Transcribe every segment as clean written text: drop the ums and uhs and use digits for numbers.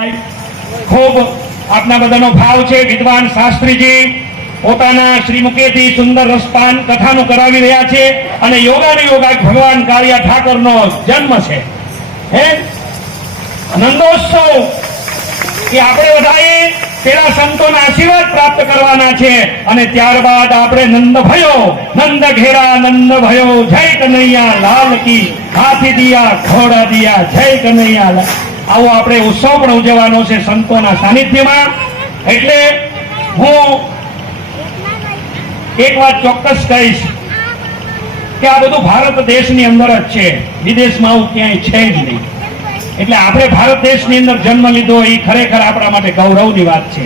ખૂબ આપના બધાનો ભાવ છે. વિદ્વાન શાસ્ત્રીજી પોતાના શ્રીમુખેથી સુંદર રસપાન કથાનું કરાવી રહ્યા છે અને યોગાને યોગા ભગવાન કાળિયા ઠાકરનો જન્મ છે. હે નંદોત્સવ એ આપણે બધાએ પેલા સંતોના આશીર્વાદ પ્રાપ્ત કરવાના છે અને ત્યારબાદ આપણે નંદ ભયો નંદ ઘેરા નંદ ભયો જય કનૈયા લાલ કી હાથી દિયા ઘોડા દિયા જય કનૈયા લાલ. આવો આપણે ઉત્સવ પણ ઉજવવાનો છે સંતોના સાનિધ્યમાં. એટલે હું એક વાત ચોક્કસ કહીશ કે આ બધું ભારત દેશની અંદર જ છે, વિદેશમાં આવું ક્યાંય છે જ નહીં. એટલે આપણે ભારત દેશની અંદર જન્મ લીધો એ ખરેખર આપણા માટે ગૌરવની વાત છે.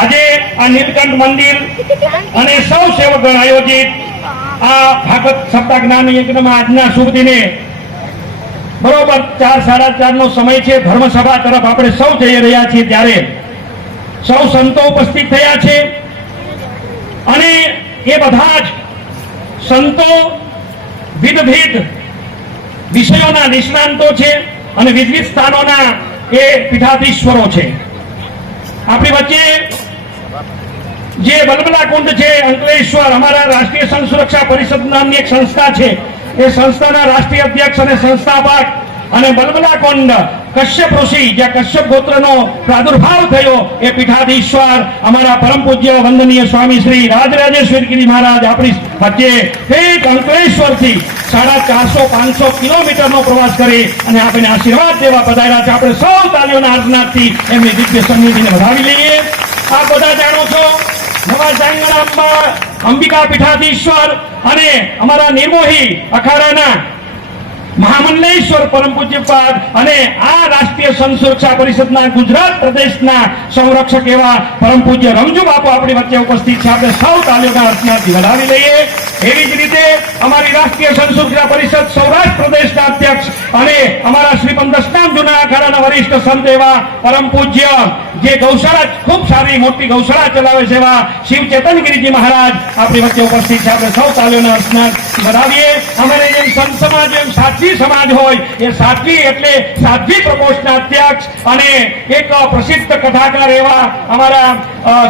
આજે આ નીલકંઠ મંદિર અને સૌ સેવકગણ આયોજિત આ ભાગવત સપ્તાહ જ્ઞાન યજ્ઞમાં આજના શુભ દિને બરોબર 4:30 નો સમય છે. ધર્મસભા તરફ આપણે સૌ જઈ રહ્યા છીએ ત્યારે સૌ સંતો ઉપસ્થિત થયા છે અને એ બધા જ સંતો વિવિધ વિષયોના નિષ્ણાંતો છે અને વિવિધ સ્થાનોના એ પીઠાધીશ્વરો છે. આપણી વચ્ચે જે બલબલા કુંડ છે અંકલેશ્વર, અમારા રાષ્ટ્રીય સંઘ સુરક્ષા પરિષદ નામની એક સંસ્થા છે, એ સંસ્થાના રાષ્ટ્રીય અધ્યક્ષ અને સંસ્થાપક અને બલબલા કુંડ કશ્યપ ઋષિ, જ્યાં કશ્યપ ગોત્રનો પ્રાદુર્ભાવ થયો, એ પીઠાધીશ્વર અમારા પરમ પૂજ્ય વંદનીય સ્વામી શ્રી રાજરાજેશ્વરગીરી મહારાજ આપણી વચ્ચે એક અંકલેશ્વરથી 450-500 કિલોમીટરનો પ્રવાસ કરી અને આપણે આશીર્વાદ દેવા પધાર્યા છે. આપણે સૌ તાલીઓના આર્જનાથી એમની દિવ્ય સન્નિધિને વધાવી લઈએ. આપ બધા જાણો છો નવા ચાંગણામાં અંબિકા પીઠાધીશ્વર અને અમારા નિર્મોહી અખાડાના મહામંડલેશ્વર પરમ પૂજ્યપાદ અને આ રાષ્ટ્રીય સંઘ સુરક્ષા પરિષદના ગુજરાત પ્રદેશના સંરક્ષક એવા પરમ પૂજ્ય રમજુ બાપુ આપણી વચ્ચે ઉપસ્થિત છે. આપણે સૌ તાલીઓના અર્ચનાથી વધાવી લઈએ. એવી જ રીતે અમારી રાષ્ટ્રીય સંઘ સુરક્ષા પરિષદ સૌરાષ્ટ્ર પ્રદેશના અધ્યક્ષ અને અમારા શ્રી 10 જૂના અખાડાના વરિષ્ઠ સંત એવા પરમ પૂજ્ય જે ગૌશાળા ખૂબ સારી મોટી ગૌશાળા ચલાવે છે એવા શિવ ચેતનગીરીજી મહારાજ આપણી વચ્ચે ઉપસ્થિત છે. આપણે સૌ તાલીઓના અર્ચનાથી વધાવીએ. અમારે જેમ સંત સમાજ એમ સાધ્વી સમાજ હોય, એ સાધ્વી એટલે સાધ્વી પ્રકોષ્ઠના અધ્યક્ષ અને એક પ્રસિદ્ધ કથાકાર એવા અમારા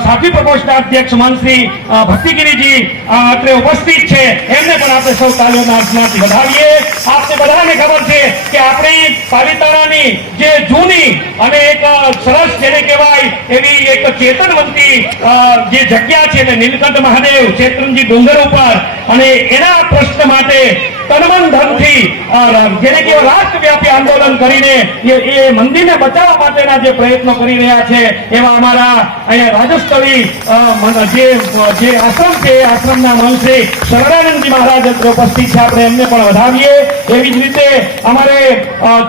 સાધ્વી પ્રકોષ્ઠના અધ્યક્ષ મંત્રી ભક્તિગીરીજી અત્રે ઉપસ્થિત છે. એમને પણ આપણે સૌ તાલીઓના અર્ચનાથી વધાવીએ. આપને બધાને ખબર છે કે આપણે પાલિતાણાની જે જૂની અને એક સરસ જેને કહેવાય એવી એક ચેતનવંતી જે જગ્યા છે એટલે નીલકંઠ મહાદેવ ચેતનજી ડુંગર ઉપર, અને એના પ્રશ્ન માટે તનમન ધનથી જેને કહેવાય રાષ્ટ્રવ્યાપી આંદોલન કરીને એ મંદિરને બચાવવા માટેના જે પ્રયત્નો કરી રહ્યા છે એવા અમારા અહીંયા રાજસ્થળી જે આશ્રમ છે એ આશ્રમના મંત્રી શરણાનંદજી મહારાજ ઉપસ્થિત છે. આપણે એમને પણ વધાવીએ. એવી જ રીતે અમારે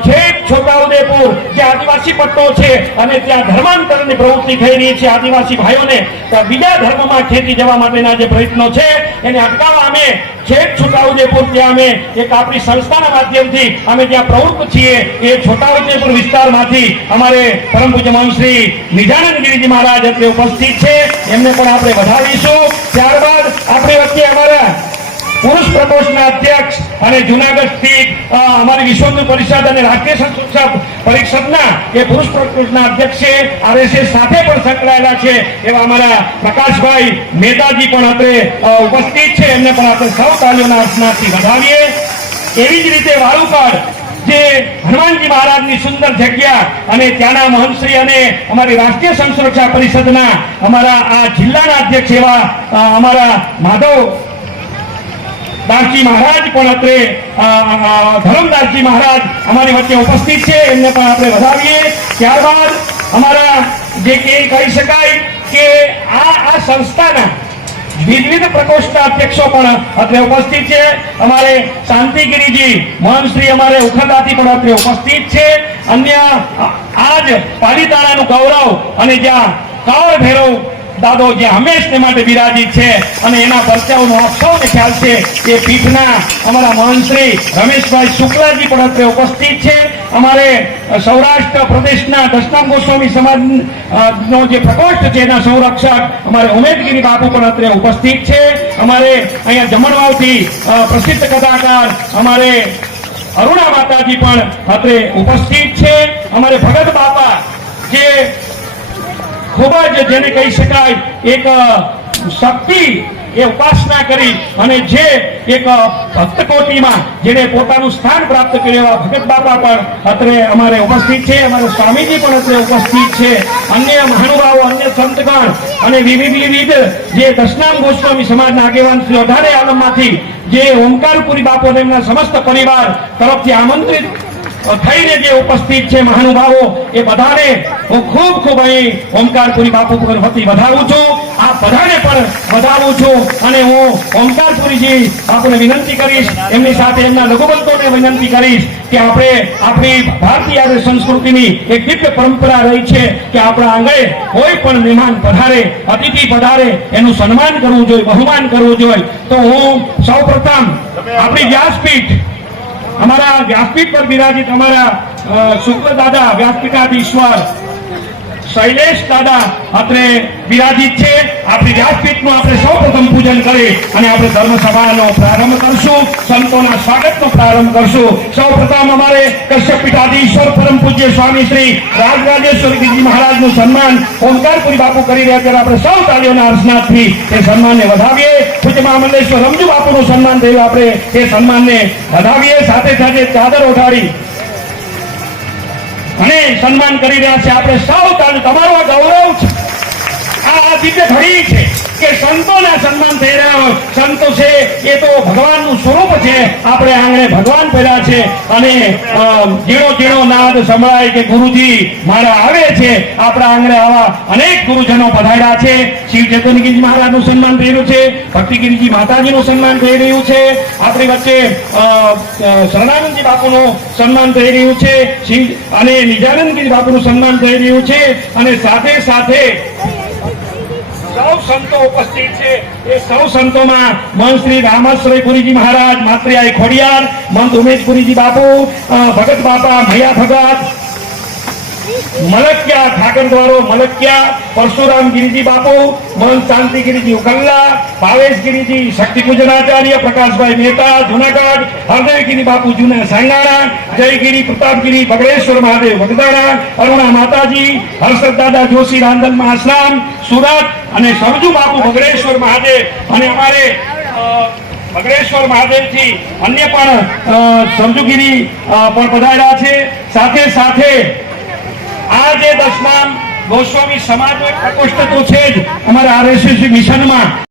છેક છોટાઉદેપુર જે આદિવાસી પટ્ટો છે અને ત્યાં ધર્માંતરની પ્રવૃત્તિ થઈ રહી છે, આદિવાસી ભાઈઓને બીજા ધર્મમાં ખેતી જવા માટેના જે પ્રયત્નો છે એને અટકાવવા અમે છેક છોટાઉદેપુર ત્યાં અમે એક આપણી સંસ્થાના માધ્યમથી અમે ત્યાં પ્રવૃત્ત છીએ. એ છોટાઉદેપુર વિસ્તારમાંથી અમારે પરમ પૂજ્ય શ્રી નિજાનંદગીરીજી મહારાજ અત્રે ઉપસ્થિત છે. એમને પણ આપણે વધાવીશું. ત્યારબાદ આપણી વચ્ચે અમારા પુરુષ પ્રકોષ્ઠના અધ્યક્ષ અને જુનાગઢ સ્થિત અમારી વિશ્વ હિન્દુ પરિષદ અને રાષ્ટ્રીય સંઘ સુરક્ષા પરિષદના એ પુરુષ પ્રકોષ્ઠના અધ્યક્ષ છે, RSS સાથે પણ સંકળાયેલા છે એવા અમારા પ્રકાશભાઈ મહેતાજી પણ અત્રે ઉપસ્થિત છે. એમને પણ આપણે સૌ તાલીઓના અર્ચનાથી વધાવીએ. એવી જ રીતે વાળુકડ જે હનુમાનજી મહારાજની સુંદર જગ્યા અને ત્યાંના મહંતશ્રી અને અમારી રાષ્ટ્રીય સંઘ સુરક્ષા પરિષદના અમારા આ જિલ્લાના અધ્યક્ષ એવા અમારા માધવ દાસજી મહારાજ પણ અત્રે ધરમદાસજી મહારાજ અમારી વચ્ચે ઉપસ્થિત છે. એમને પણ આપણે વધાવીએ. ત્યારબાદ અમારા જે કહી શકાય કે આ સંસ્થાના વિવિધ પ્રકોષ્ઠના અધ્યક્ષો પણ અત્રે ઉપસ્થિત છે. અમારે શાંતિગીરીજી મહંતશ્રી અમારે ઉખરદાથી પણ અત્રે ઉપસ્થિત છે. અન્ય આજ પાલિતાણાનું ગૌરવ અને જ્યાં કાળ ભૈરવ દાદો જે હંમેશને માટે બિરાજી છે અને એના પરચાઓનો આપ સૌને ખ્યાલ છે કે પીઠના અમારા મહંતશ્રી રમેશભાઈ શુક્લાજી પણ અત્રે ઉપસ્થિત છે. અમારે સૌરાષ્ટ્ર પ્રદેશના દશનામ ગોસ્વામી સમાજનો જે પ્રકોષ્ઠ છે એના સંરક્ષક અમારે ઉમેદગીરી બાપુ પણ અત્રે ઉપસ્થિત છે. અમારે અહીંયા જમણવાવથી પ્રસિદ્ધ કથાકાર અમારે અરુણા માતાજી પણ અત્રે ઉપસ્થિત છે. અમારે ભગત બાપા ખૂબ જ જેને કહી શકાય એક શક્તિ એ ઉપાસના કરી અને જે એક ભક્તકોટીમાં જેને પોતાનું સ્થાન પ્રાપ્ત કર્યું એવા ભગત બાપા પણ અત્રે અમારે ઉપસ્થિત છે, અમારા સ્વામીજી પણ અત્રે ઉપસ્થિત છે, અન્ય મહાનુભાવો, અન્ય સંતગણ અને વિવિધ જે દશનામ ગોસ્વામી સમાજના આગેવાન શ્રી 18 આલમમાંથી જે ઓમકારપુરી બાપુ તેમના સમસ્ત પરિવાર તરફથી આમંત્રિત થઈને જે ઉપસ્થિત છે મહાનુભાવો, એ બધાને હું ખૂબ અહીં ઓમકારપુરી બાપુ પર વતી વધાવું છું. આ બધાને પણ વધાવું છું અને હું ઓમકારપુરીજી બાપુને વિનંતી કરીશ, એમની સાથે એમના લઘુબંધોને વિનંતી કરીશ કે આપણે આપણી ભારતીય સંસ્કૃતિની એક દિવ્ય પરંપરા રહી છે કે આપણા આંગણે કોઈ પણ મહેમાન પધારે, અતિથિ પધારે, એનું સન્માન કરવું જોઈએ, બહુમાન કરવું જોઈએ. તો હું સૌપ્રથમ આપણી વ્યાસપીઠ, અમારા વ્યાસપીઠ પર બિરાજિત અમારા શુક્લ દાદા વ્યાસપીઠાધીશ્વર શૈલેષ દાદા અત્રે બિરાજિત છે. આપણી વ્યાસપીઠનું આપણે સૌપ્રથમ પૂજન કરી અને આપણે ધર્મસભાનો પ્રારંભ કરશું, સંતોના સ્વાગતનો પ્રારંભ કરશું. સૌપ્રથમ અમારે કશ્યપ પીઠાધીશ્વર પરમ પૂજ્ય સ્વામી શ્રી રાજરાજેશ્વર ગીરજી મહારાજનું સન્માન ઓમકારપુરી બાપુ કરી રહ્યા, ત્યારે આપણે સૌ તાળીઓના હર્ષનાથથી એ સન્માનને વધાવીએ. પૂજ્ય મહામંડલેશ્વર રમજુ બાપુનું સન્માન થયું, આપણે એ સન્માનને વધાવીએ. સાથે સાથે ચાદર ઓઢાડી અને સન્માન કરી રહ્યા છે આપણે સૌ. તમારો આ ગૌરવ છે, આ દિવ્ય ઘડી છે કે સંતોના સન્માન થઈ રહ્યા હોય. સંતો છે એ તો ભગવાનનું સ્વરૂપ છે, આપણે આંગણે ભગવાન પડ્યા છે અને ઝીણો નાદ સંભળાય કે ગુરુજી મારા આવે છે. આપણા આંગણે આવા અનેક ગુરુજનો પધાર્યા છે. શિવ ચેતનગીરી મહારાજનું સન્માન થઈ રહ્યું છે, ભક્તિગીરીજી માતાજીનું સન્માન થઈ રહ્યું છે, આપણી વચ્ચે શરણાનંદજી બાપુનું સન્માન થઈ રહ્યું છે, શિવ અને નિજાનંદગીરી બાપુનું સન્માન થઈ રહ્યું છે અને સાથે સાથે સૌ સંતો ઉપસ્થિત છે. એ સૌ સંતોમાં મંત શ્રી રામાશ્રય પુરીજી મહારાજ માત્રિયાઈ ખોડિયાર, મંત ઉમેશપુરીજી બાપુ, ભગત બાપા મૈયા ભગત, મલકિયા ઠાકરદ્વારો મલકિયા, પરશુરામ ગિરિજી બાપુ, મંત શાંતિગીરીજી ઉકલ્લા, ભાવેશગીરીજી શક્તિ પૂજનાચાર્ય, પ્રકાશભાઈ મહેતા જુનાગઢ, હરદેવગીરી બાપુ જૂના સાંગાણા, જયગીરી પ્રતાપગીરી બગડેશ્વર મહાદેવ બગદાણા, અરુણા માતાજી, હર્ષદ દાદા જોશી રાંધણ આશ્રમ સુરત અને સરજુ બાપુ બગડેશ્વર મહાદેવ અને અમારે બગડેશ્વર મહાદેવથી અન્ય પણ સરજુગીરી પણ પધાર્યા છે. સાથે સાથે આ જે દશનામ ગોસ્વામી સમાજનો એક પ્રકોષ્ઠ તો છે જ અમારા RSS મિશનમાં.